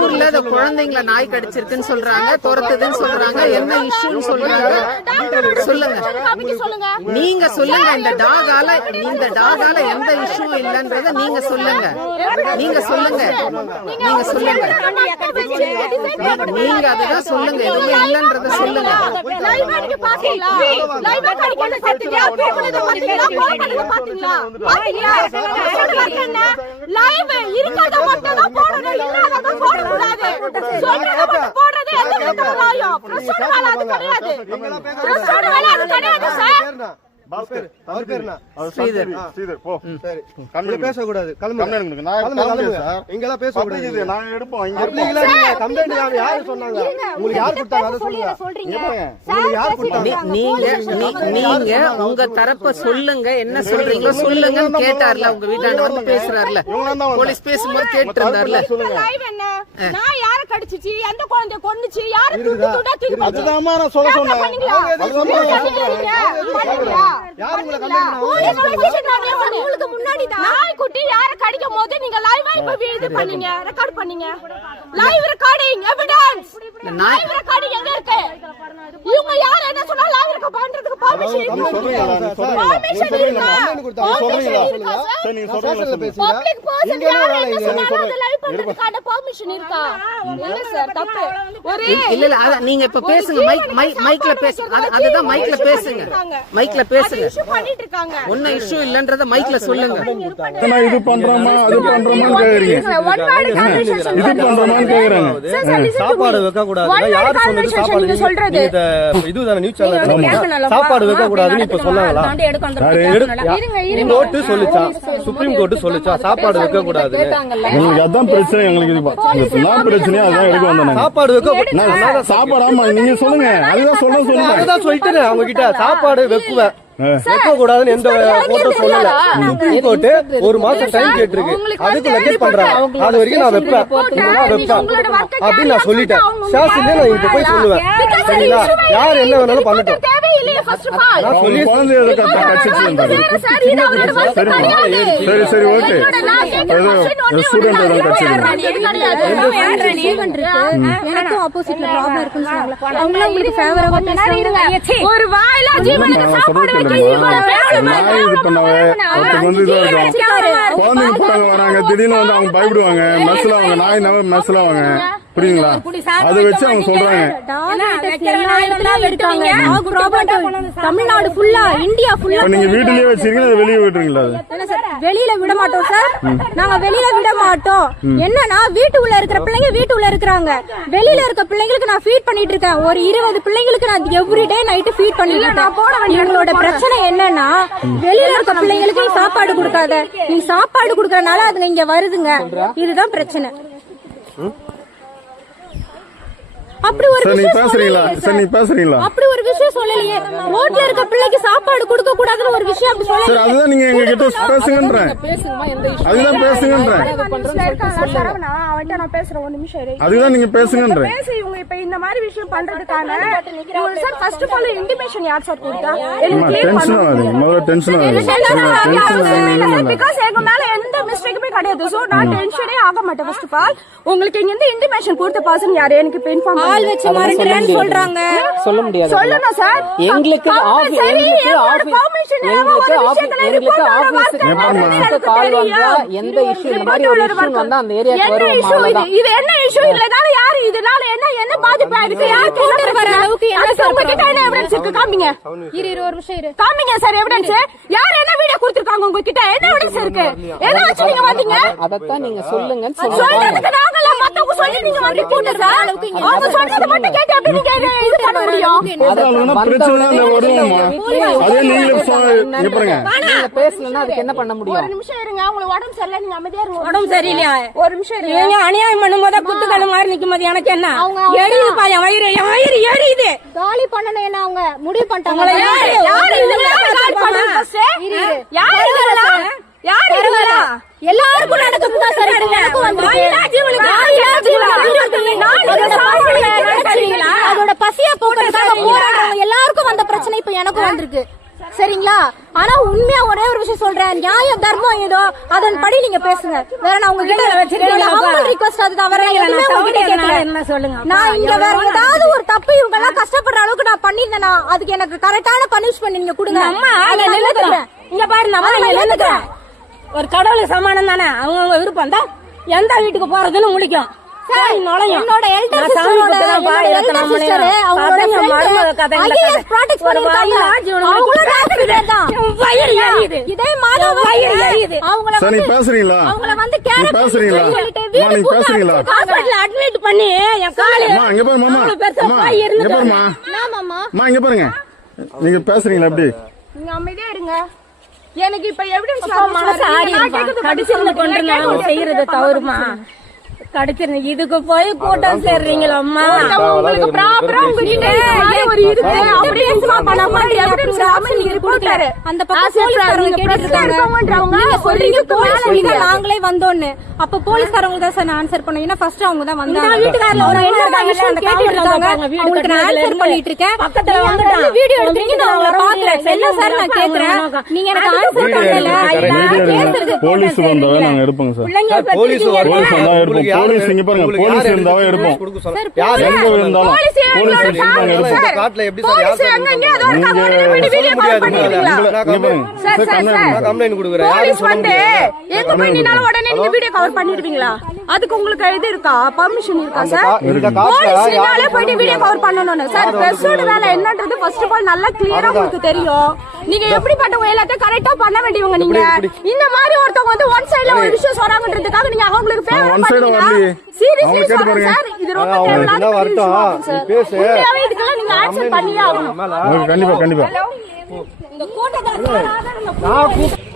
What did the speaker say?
ஊர்ல இந்த குழந்தைங்கள நாய் கடிச்சிருக்குன்னு சொல்றாங்க துரத்துதுன்னு சொல்றாங்க என்ன இஷ்யூன்னு சொல்றாங்க. சொல்லுங்க. நீங்க சொல்லுங்க இந்த டாகால இந்த டாகால எந்த இஷ்யூ இல்லன்றத நீங்க சொல்லுங்க. நீங்க சொல்லுங்க. நீங்க சொல்லுங்க. நீங்க அதுதான் சொல்லுங்க. எதுவுமே இல்லன்றத சொல்லுங்க. லைவ் பாத்தீங்களா? சொல்லுங்க. மட்டும் தான் போடணும் போட கூடாது சொல்றத மட்டும் போடுறது எந்த விதத்துல நியாயம்? பிரச்சனை வேலை அது கிடையாது. பிரச்சனை வேலை அது கிடையாது சார். பாஸ்கர் அவர் பேர் என்ன அவர் ஸ்ரீதர். சரி, ஸ்ரீதர். போ. சரி. கம்ப்ளைண்ட் இங்க பேசக்கூடாது. கம்ப்ளைண்ட் நான் இங்கெல்லாம் பேசக்கூடாது. இது நாங்க எடுப்போம். இங்க அப்படி இருப்போம் இல்ல நீங்க கம்ப்ளைண்ட் யாரு யாரு சொன்னாங்க? உங்களுக்கு யார் கொடுத்தாங்க? அதை சொல்லுங்க. இங்க பாருங்க உங்களுக்கு யார் கொடுத்தாங்க? நீங்க நீங்க உங்க தரப்ப சொல்லுங்க. என்ன சொல்றீங்களோ சொல்லுங்கன்னு கேட்டார்ல உங்க வீட்டாண்ட வந்து பேசுறாருல. போலீஸ் பேசும்போது கேட்டு இருந்தார்ல. சொல்லுங்க லைவ் என்ன? நான் யார கடிச்சிச்சு? எந்த கொன்னுச்சு? யார நான் சொல்ல சொன்னேன். யார் உங்களை கம்ப்ளைண்ட் உங்களுக்கு முன்னாடி நாய்க்குட்டி யார கடிக்கும் போது நீங்க லைவா இப்ப இது பண்ணீங்க? ரெக்கார்ட் பண்ணீங்க? Live recording evidence live recording எங்க இருக்கு? இவங்க யார்? என்ன சொன்னா? லைவ் ரெக்கார்ட் பண்றதுக்கு பெர்மிஷன் நீ இருக்கு? சொல்றீங்களா? நீ சொல்றீங்களா? பெர்மிஷன் இருக்கா? நீ பெர்மிஷன் இருக்கா சார் சொல்றீங்களா சரி நீங்க சொல்றீங்களா சொல்லுங்க பேசுங்க பப்ளிக் பர்சன் இங்க என்ன யார் வேலை என்ன இது? சொன்னாலும் அதை லைவ் பண்றதுக்கான பெர்மிஷன் இருக்கா? இல்ல சார் தப்பு. ஒரு இல்ல இல்ல அத நீங்க இப்ப பேசுங்க. மைக் மைக் மைக்ல பேசு அது- அதுதான் மைக்ல பேசுங்க. மைக்ல பேசுங்க. பண்ணிட்டு இருக்காங்க ஒன்னும் இஷ்யூ இல்லன்றத மைக்ல சொல்லுங்க. நான் இது பண்றோமா? அது பண்றோமான்னு கேக்குறீங்க. இது பண்றோமான்னு கேக்குறாங்க. சாப்பாடு வைக்க கூடாது யாரு சொன்னது conversation சாப்பாடு நீங்க சொல்றது. இது இதுதானே நியூஸ் சேனல் சாப்பாடு வைக்க கூடாதுன்னு இப்ப சொன்னாங்களா? கோர்ட்டு சொல்லுச்சா சுப்ரீம் கோர்ட் சொல்லுச்சா சாப்பாடு வைக்க கூடாது பிரச்சனை எங்களுக்கு இது என்ன பிரச்சனையோ அதான் எடுக்க வந்தேன் சாப்பாடு வைக்க நான் சாப்பாடு ஆமா நீங்க சொல்லுங்க. அதுதான் சொல்ல சொல்லுங்க அதுதான் சொல்லிட்டு அவங்க கிட்ட சாப்பாடு வைக்குவேன் வைக்க கூடாதுன்னு எந்த கோர்ட்டும் சொல்லல. கோர்ட் ஒரு மாசம் டைம் கேட்டிருக்கு. அதுக்கு லெக்கேட் பண்றாங்க அது வரைக்கும் நான் வைப்பேன். வைப்பேன். அப்படின்னு நான் சொல்லிட்டேன். ஸ்டேஷன்ல நான் இப்ப போய் சொல்லுவேன். சரிங்களா? யார் என்ன வேணாலும் பண்ணட்டும். தேவையில்லையே ஃபர்ஸ்ட் ஆஃப் ஆல் இருந்தாரு சார் இது அவரோட work சரிம்மா கிடையாது. சரி சரி ஓகே. ஸ்டூடெண்ட் தான். கட்சி இது கிடையாது. எனக்கும் ஆப்போசிட்ல ப்ராப்ளம் இருக்குன்னு சொன்னாங்க அவங்களும் உங்களுக்கு ஃபேவரா பேசுறாங்க ஒரு வாயில ஜீவனுக்கு நான் சாப்பாடு சொல்றது வைக்க கேளுங்க. இவங்க பேச நாய் இது பண்ணவ வந்து இதா இருக்கும் குழந்தைங்க வராங்க திடீர்னு வந்து அவங்க பயப்படுவாங்க மெஸ்ல அவங்க நாய் நம்ம மெஸ்ல அவங்க புரியுங்களா அதை வச்சு அவங்க சொல்றாங்க. தமிழ்நாடு ஃபுல்லா இந்தியா ஃபுல்லா நீங்க வீட்டுலயே வச்சிருக்கீங்க வெளியே விட்டுறீங்களா? வெளியில விட மாட்டோம் சார். நாங்க வெளியில விட மாட்டோம். என்னன்னா வீட்டு உள்ள இருக்கிற பிள்ளைங்க வீட்டு உள்ள இருக்கிறாங்க. வெளியில இருக்க பிள்ளைங்களுக்கு நான் ஃபீட் பண்ணிட்டு இருக்கேன். ஒரு இருபது பிள்ளைங்களுக்கு நான் எவ்ரிடே நைட்டு ஃபீட் பண்ணிட்டு இருக்கேன். எங்களோட பிரச்சனை என்னன்னா வெளியில இருக்க பிள்ளைங்களுக்கு சாப்பாடு கொடுக்காத. நீ சாப்பாடு கொடுக்கறனால அதுங்க இங்க வருதுங்க. இதுதான் பிரச்சனை. அப்படி ஒரு சார் விஷயம் பேசுறீங்களா? சொல்லலையே சார் நீங்க பேசுறீங்களா? அப்படி ஒரு விஷயம் சொல்லலையே. ரோட்ல இருக்க பிள்ளைக்கு சாப்பாடு கொடுக்க கூடாதுன்னு ஒரு விஷயம் அப்படி சார் சொல்லலையே. அதுதான் நீங்க எங்க கிட்ட பேசுங்கன்றேன். அதுதான் பேசுங்கன்றேன். அவன்கிட்ட நான் பேசுறேன் ஒரு நிமிஷம் இரு. அதுதான் நீங்க பேசுங்கன்றேன். பேசி இவங்க இப்ப இந்த மாதிரி விஷயம் பண்றதுக்கான sir first of all intimation யார் சார் கொடுத்தா? அம்மா டென்ஷன் ஆகாதீங்க. முதல்ல டென்ஷன் ஆகாதீங்க. பிகாஸ் எங்க மேல எந்த கிடையாது. சோ நான் டென்ஷனே ஆக மாட்டேன் ஃபர்ஸ்ட் ஆஃப் ஆல் உங்களுக்கு இங்க இருந்து இன்டிமேஷன் கொடுத்த பர்சன் யாரு? எனக்கு இப்ப இன்ஃபார்ம் ஆள் வச்சு மிரட்டுறேன்னு சொல்றாங்க. சொல்ல முடியாது. சொல்லணும் சார் எங்களுக்கு ஆபி- சரி, எங்களுக்கு என்னோட ஆபி- permission எங்களுக்கு இல்லாம ஒரு ஆபி- விஷயத்துல எங்களுக்கு ஆபீஸ் கால் வந்தா. எந்த issue இந்த மாதிரி ஒரு issue வந்தா அந்த ஏரியாக்கு issue இது? என்ன issue? இதனால யாரு? இதனால என்ன என்ன பாதிப்பு இருக்கு என்ன கூட்டு வர? அளவுக்கு என்ன அதுக்கு என்ன evidence இருக்கு? காமிங்க இரு இரு ஒரு நிமிஷம் இரு காமிங்க சார் எவிடன்ஸ் யார் என்ன வீடியோ கொடுத்திருக்காங்க உங்ககிட்ட என்ன எவிடன்ஸ் இருக்கு எதை வச்சு நீங்க வந்தீங்க அதத்தான் நீங்க சொல்லுங்க நாங்கள மத்தவங்க சொல்லி நீங்க வந்து கூட்ட சார் அவங்க சொல்றத மட்டும் கேட்டு எப்படி நீங்க இது பண்ண முடியும்? அதனால பிரச்சனை இல்ல வருவோமா அதே நீங்களே சொ- இங்க பாருங்க. நீங்க பேசலன்னா அதுக்கு என்ன பண்ண ஒரு முடியும் நிமிஷம் இருங்க உங்களுக்கு உடம்பு சரியில்லை நீங்க அமைதியா இருங்க உடம்பு சரியில்லையா? ஒரு நிமிஷம் இருங்க. ஏங்க அநியாயம் பண்ணும்போது குத்துக்கணு மாதிரி நிக்கும் போது எனக்கு என்ன? எரியுதுப்பா என் வயிறு எரியுது. காலி பண்ணணும் என்ன அவங்க? முடிவு பண்ணிட்டாங்க. யாரு? யாரு இதெல்லாம் கால் பண்ணது first? யாரு இதெல்லாம் யாரு எல்லாருக்கும் சார் எனக்கும் வந்து அதோட பசியை போக்குறதுக்காக போராடுறவங்க எல்லாருக்கும் வந்த பிரச்சனை இப்ப எனக்கும் வந்திருக்கு சரிங்களா ஆனா உண்மையா ஒரே ஒரு விஷயம் சொல்றேன் நியாயம் தர்மம் ஏதோ அதன்படி நீங்க பேசுங்க வேற நான் உங்ககிட்ட ரிக்வஸ்ட் நான் எதுவுமே உங்ககிட்ட கேட்கல. நான் இங்க வேற ஏதாவது ஒரு தப்பு இவங்க எல்லாம் கஷ்டப்படுற அளவுக்கு நான் பண்ணிருந்தேனா அதுக்கு எனக்கு கரெக்டான பனிஷ்மெண்ட் நீங்க கொடுங்க அதை. இங்க பாரு ஒரு கடவுளுக்கு சமானம் தானே? அவங்கவுங்க விருப்பம். தான் எந்த வீட்டுக்கு போறதுன்னு முழிக்கும். என்னோட. அவங்களோட. இதே மாதம். அவங்கள நீ வந்து- பேசுறீங்களா? அவங்கள வந்து ஹாஸ்பிடல்ல admit பண்ணி என் காலு அம்மா இங்க பாரு மாமா இங்க பாருங்க. நீங்க பேசுறீங்களா எப்படி? நீங்க அமைதியா இருங்க. எனக்கு இப்ப எவிடன்ஸ் ஆடி கடிச்சிருந்து கொண்டு செய்யறது தவறுமா? கடிச்சிருந்து இதுக்கு போய் கூட்டம் சேர்றீங்களம்மா உங்களுக்கு ப்ராப்பரா உங்ககிட்ட ஒரு இருக்கு பண்ணாம எவிடன்ஸ் இல்லாம நீங்க அந்த பக்கம் போலீஸ்காரங்க. நீங்க சொல்றீங்க நாங்களே வந்தோன்னு. அப்ப போலீஸ்காரங்க தான் சார் நான் ஆன்சர் பண்ணேன். ஏன்னா ஃபர்ஸ்ட் அவங்க தான் வந்தாங்க. வீட்டுக்காரர்ல ஒரு என்ன விஷயம் கேட்டுட்டு இருக்காங்க? அவங்களுக்கு நான் கட்டுனதுல ஆன்சர் இருந்து பண்ணிட்டு இருக்கேன். பக்கத்துல நீங்க வந்துட்டான். வந்து வீடியோ எடுத்துறீங்க நான் வீட்டுக்கு உங்களை வர பாக்குறேன். என்ன சார் நான் கேக்குறேன்? நீங்க எனக்கு ஆன்சர் பண்ணல. போலீஸ் வந்தா நாங்க எடுப்போங்க சார் போலீஸ் வந்தா எடுப்போம் உங்களுக்கு போலீஸ் இங்க பாருங்க போலீஸ் இருந்தாவே எடுப்போம். யாரு எங்க இருந்தாலும் போலீஸ் இருந்தாங்க எடுப்போம் சார். காட்டுல எப்படி சார் யார் நீங்க சார், கம்ப்ளைண்ட் கொடுக்குறேன். யாரும் சொல்ல முடியாது. எங்க போய் நின்னாலும் உடனே நீங்க வீடியோ கவர் பண்ணிடுவீங்களா அதுக்கு உங்களுக்கு இது இருக்கா பர்மிஷன் இருக்கா சார் இந்த காட்டுல போலீஸ் நின்னாலே யாரும் போயிட்டு வீடியோ கவர் பண்ணணும்னு. சார் பிரஸோட வேலை என்னன்றது ஃபர்ஸ்ட் ஆஃப் ஆல் நல்லா கிளியரா உங்களுக்கு தெரியும். நீங்க எப்படிப்பட்டவங்க எல்லாத்தையும் கரெக்டா பண்ண வேண்டியவங்க நீங்க? இந்த மாதிரி ஒருத்தவங்க வந்து ஒன் சைடுல ஒரு விஷயம் சொல்றாங்கன்றதுக்காக நீங்க அவங்களுக்கு ஃபேவர் வரலையே. சீரியஸ்லி சொல்றேன். சார் இது ரொம்ப தேவையில்லாத சார் பேசு. உண்மையாவே இதுக்கெல்லாம் நீங்க ஆன்சர் பண்ணியே ஆகணும். ஓகே, கண்டிப்பா கண்டிப்பா. இந்த நான் கூப்பிட்டு